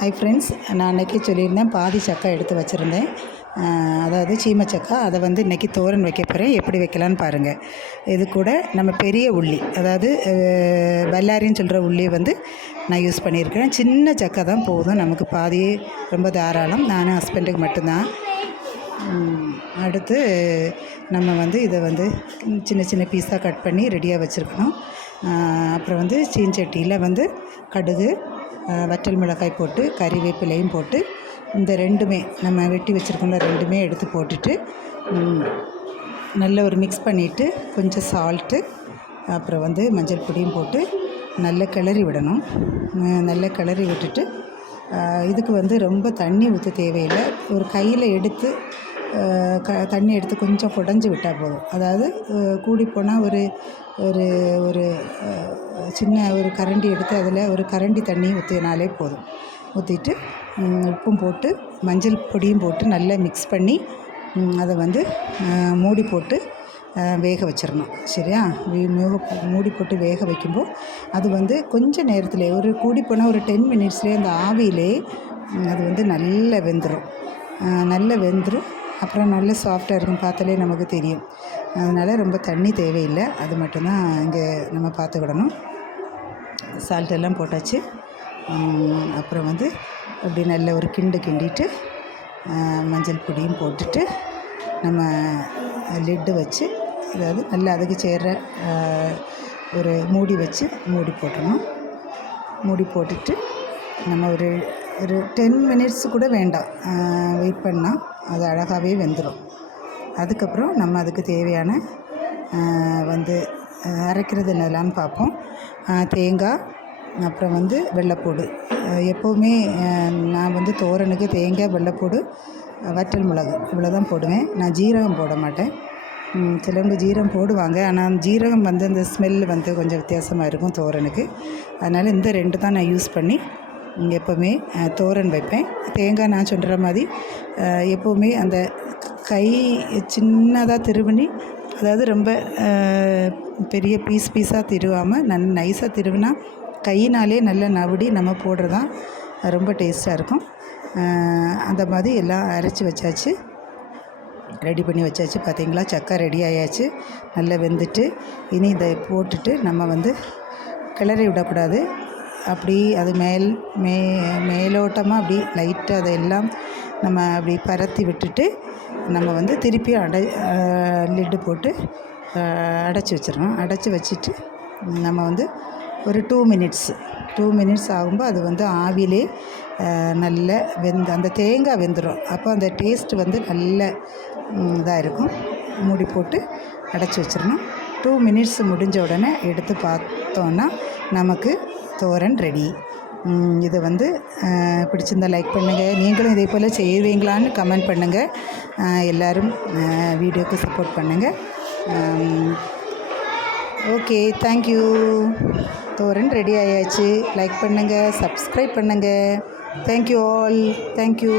Hi friends, நான் அன்றைக்கி சொல்லியிருந்தேன் பாதி சக்கை எடுத்து வச்சுருந்தேன். அதாவது சீமச்சக்கை. அதை வந்து இன்றைக்கி தோரன் வைக்க போகிறேன். எப்படி வைக்கலான்னு பாருங்கள். இது கூட நம்ம பெரிய உள்ளி, அதாவது பல்லாரின்னு சொல்கிற உள்ளி வந்து நான் யூஸ் பண்ணியிருக்கிறேன். சின்ன சக்கை தான் போதும், நமக்கு பாதி ரொம்ப தாராளம். நானும் ஹஸ்பண்டுக்கு மட்டும்தான். அடுத்து நம்ம வந்து இதை வந்து சின்ன சின்ன பீஸாக கட் பண்ணி ரெடியாக வச்சுருக்கணும். அப்புறம் வந்து சீஞ்சட்டியில் வந்து கடுகு, வற்றல் மிளகாய் போட்டு கறிவேப்பிலையும் போட்டு இந்த ரெண்டுமே நம்ம வெட்டி வச்சுருக்கோம்ல ரெண்டுமே எடுத்து போட்டுட்டு நல்ல ஒரு மிக்ஸ் பண்ணிவிட்டு கொஞ்சம் சால்ட்டு அப்புறம் வந்து மஞ்சள் பொடியும் போட்டு நல்லா கிளறி விடணும். நல்லா கிளறி விட்டுட்டு இதுக்கு வந்து ரொம்ப தண்ணி ஊற்ற தேவையில்லை. ஒரு கையில் எடுத்து தண்ணி எடுத்து கொஞ்சம் குடஞ்சி விட்டால் போதும். அதாவது கூடிப்போனால் ஒரு ஒரு ஒரு சின்ன ஒரு கரண்டி எடுத்து அதில் ஒரு கரண்டி தண்ணி ஊற்றினாலே போதும். ஊற்றிட்டு உப்பும் போட்டு மஞ்சள் பொடியும் போட்டு நல்லா மிக்ஸ் பண்ணி அதை வந்து மூடி போட்டு வேக வச்சிடணும். சரியா? மூடி போட்டு வேக வைக்கும்போது அது வந்து கொஞ்சம் நேரத்தில் ஒரு கூடிப்போனால் ஒரு 10 மினிட்ஸ்லேயே அந்த ஆவியிலே அது வந்து நல்லா வெந்துடும். அப்புறம் நல்ல சாஃப்டாக இருக்கும், பார்த்தாலே நமக்கு தெரியும். அதனால் ரொம்ப தண்ணி தேவையில்லை. அது மட்டும்தான் இங்கே நம்ம பார்த்துக்கிடணும். சால்ட்டெல்லாம் போட்டாச்சு. அப்புறம் வந்து அப்படி நல்ல ஒரு கிண்டிட்டு மஞ்சள் பொடியும் போட்டுட்டு நம்ம லிட்டு வச்சு, அதாவது நல்லா அதுக்கு சேர்ற ஒரு மூடி வச்சு மூடி போட்டுடணும். மூடி போட்டுட்டு நம்ம ஒரு 10 மினிட்ஸ் கூட வேண்டாம், வெயிட் பண்ணால் அது அழகாகவே வெந்துடும். அதுக்கப்புறம் நம்ம அதுக்கு தேவையான வந்து அரைக்கிறது என்னலான்னு பார்ப்போம். தேங்காய், அப்புறம் வந்து வெள்ளைப்பூடு. எப்போவுமே நான் வந்து தோரனுக்கு தேங்காய், வெள்ளைப்பூடு, வற்றல் மிளகு இவ்வளோ தான் போடுவேன். நான் ஜீரகம் போட மாட்டேன். சிலவங்க ஜீரகம் போடுவாங்க, ஆனால் ஜீரகம் வந்து அந்த ஸ்மெல் வந்து கொஞ்சம் வித்தியாசமாக இருக்கும் தோரனுக்கு. அதனால் இந்த 2 தான் நான் யூஸ் பண்ணி எப்போவுமே தோரன் வைப்பேன். தேங்காய் நான் சொல்கிற மாதிரி எப்போவுமே அந்த கை சின்னதாக திருவினி, அதாவது ரொம்ப பெரிய பீஸாக திருவாமல் நைஸாக திருவினா கையினாலே நல்லா நவிடி நம்ம போடுறதான் ரொம்ப டேஸ்ட்டாக இருக்கும். அந்த மாதிரி எல்லாம் அரைச்சி வச்சாச்சு, ரெடி பண்ணி வச்சாச்சு. பார்த்திங்களா, சக்கை ரெடி ஆயாச்சு, நல்லா வெந்துட்டு. இனி இதை போட்டுட்டு நம்ம வந்து கிளறி விடக்கூடாது. அப்படி அது மேலோட்டமாக அப்படி லைட்டாக அதையெல்லாம் நம்ம அப்படி பரத்தி விட்டுட்டு நம்ம வந்து திருப்பி லிட்டு போட்டு அடைச்சி வச்சிடணும். அடைச்சி வச்சுட்டு நம்ம வந்து ஒரு 2 மினிட்ஸ் ஆகும்போது அது வந்து ஆவிலே நல்ல அந்த தேங்காய் வெந்துடும். அப்போ அந்த டேஸ்ட்டு வந்து நல்ல இதாக இருக்கும். மூடி போட்டு அடைச்சி வச்சிடணும். 2 மினிட்ஸ் முடிஞ்ச உடனே எடுத்து பார்த்தோன்னா நமக்கு தோரன் ரெடி. இது வந்து பிடிச்சிருந்தால் லைக் பண்ணுங்கள். நீங்களும் இதே போல் செய்வீங்களான்னு கமெண்ட் பண்ணுங்கள். எல்லோரும் வீடியோக்கு சப்போர்ட் பண்ணுங்கள். Okay, thank you. தோரன் ரெடி ஆயாச்சு. லைக் பண்ணுங்கள், சப்ஸ்கிரைப் பண்ணுங்கள். Thank you all. தேங்க்யூ.